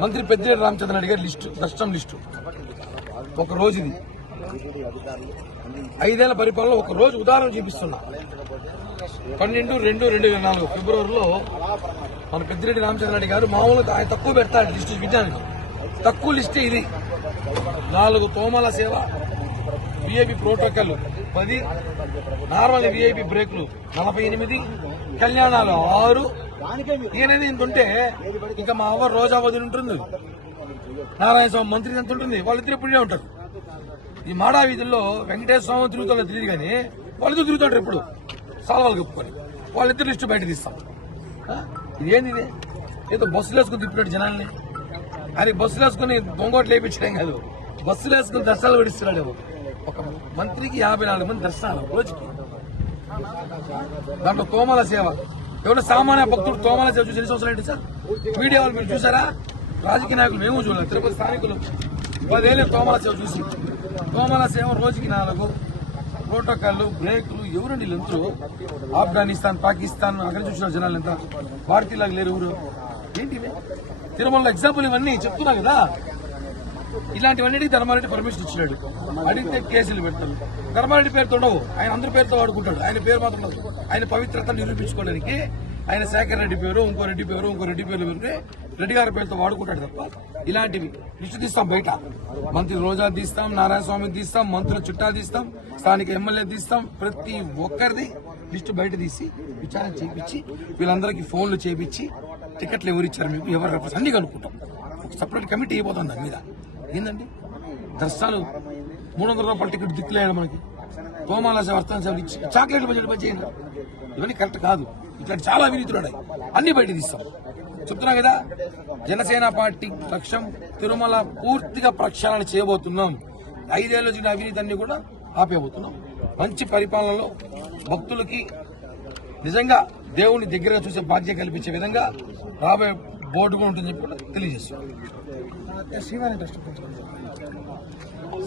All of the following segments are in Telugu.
మంత్రి పెద్దిరెడ్డి రామచంద్ర రెడ్డి గారి లిస్టు దర్శనం లిస్టు. ఒక రోజుది ఐదేళ్ళ పరిపాలన ఒక రోజు ఉదాహరణ చూపిస్తున్నా. పన్నెండు రెండు రెండు వేల నాలుగు ఫిబ్రవరిలో మన పెద్దిరెడ్డి రామచంద్ర రెడ్డి గారు మామూలుగా ఆయన తక్కువ పెడతాడు లిస్టు విజ్ఞానికి తక్కువ లిస్టే ఇది. నాలుగు తోమల సేవ విఐపి ప్రోటోకాల్ పది నార్మల్ విఐపి బ్రేక్లు నలభై ఎనిమిది కళ్యాణాలు ఆరు ఈయనది ఇంత ఉంటే ఇంకా మా అవ్వ రోజా వదిలి ఉంటుంది. నారాయణ స్వామి మంత్రి ఎంత ఉంటుంది? వాళ్ళిద్దరు ఇప్పుడే ఉంటారు. ఈ మాడా వీధుల్లో వెంకటేశ్వర స్వామి తిరుగుతారో తెలియదు కానీ వాళ్ళిద్దరు తిరుగుతాడు ఇప్పుడు. సాల్వాలు కప్పుకొని. వాళ్ళిద్దరు లిస్టు బయట తీస్తాం. ఆ? ఇది ఏంది బస్సులు వేసుకుని తిప్పినట్టు జనాల్ని. అది బస్సులు వేసుకుని దొంగోట్లు వేయించడం కాదు. బస్సులు వేసుకుని దర్శనాలు పడిస్తున్నాడు ఒక మంత్రికి యాభై నాలుగు మంది దర్శనాలు రోజుకి. దాంట్లో తోమల సేవ. ఎవరు సామాన్య భక్తుడు తోమల చవి చూసి ఎన్ని సంవత్సరాలు ఏంటి సార్? మీడియా వాళ్ళు మీరు చూసారా? రాజకీయ నాయకులు మేము చూడలేదు. తిరుపతి స్థానికులు పదేళ్ళు తోమల సేవ చూసి తోమల సేవ రోజుకి నాలుగు ప్రోటోకాల్లు బ్రేకులు ఎవరండి వీళ్ళందరూ ఆఫ్ఘనిస్తాన్ పాకిస్తాన్ అక్కడ చూసిన జనాలు ఎంత? భారతీయులకు లేరు ఎవరు? ఏంటి తిరుమలలో ఎగ్జాంపుల్ ఇవన్నీ చెప్తున్నా కదా? ఇలాంటివన్నిటికి ధర్మారెడ్డి పర్మిషన్ ఇచ్చినాడు. అడిగితే కేసులు పెడతాడు ధర్మారెడ్డి పేరుతో ఉండవు. ఆయన అందరి పేరుతో వాడుకుంటాడు. ఆయన పేరు మాత్రం ఉండదు. ఆయన పవిత్రత నిరూపించుకోవడానికి ఆయన శేఖర్ రెడ్డి పేరు ఇంకో రెడ్డి పేరు ఇంకో రెడ్డి పేరు పెడితే రెడ్డి గారి పేరుతో వాడుకుంటాడు తప్ప ఇలాంటివి. లిస్టు తీస్తాం బయట. మంత్రి రోజా తీస్తాం నారాయణ స్వామి తీస్తాం మంత్రుల చుట్టా తీస్తాం స్థానిక ఎమ్మెల్యే తీస్తాం. ప్రతి ఒక్కరిది లిస్టు బయట తీసి విచారణ చేపించి వీళ్ళందరికీ ఫోన్లు చేపించి టికెట్లు ఎవరు ఇచ్చారు మీకు? ఎవరు అన్ని కనుక్కుంటాం. ఒక సపరేట్ కమిటీ అయిపోతుంది దాని మీద. ఏందండి? దర్శనాలు మూడు వందల రూపాయల టికెట్ దిక్కులేయడం మనకి. తోమాల వర్తమాన సేవలు ఇచ్చి చాక్లెట్లు బడ్జెట్ బడ్జెట్ చేయండి. ఇవన్నీ కరెక్ట్ కాదు. ఇట్లాంటి చాలా అవినీతులు ఉన్నాయి. అన్ని బయట తీస్తాం. చెప్తున్నా కదా జనసేన పార్టీ లక్ష్యం తిరుమల పూర్తిగా ప్రక్షాళన చేయబోతున్నాం. ఐదేళ్ళు వచ్చిన అవినీతి అన్ని కూడా ఆపేయబోతున్నాం. మంచి పరిపాలనలో భక్తులకి నిజంగా దేవుని దగ్గరగా చూసే బాధ్యత కల్పించే విధంగా రాబోయే బోర్డు కూడా ఉంటుందని చెప్పి కూడా తెలియజేస్తున్నాం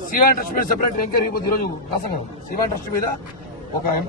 శివాని ట్రస్ట్ మీద సెపరేట్ ఎంక్వైరీ ఈరోజు రాసాం కదా శివాని ట్రస్ట్ మీద ఒక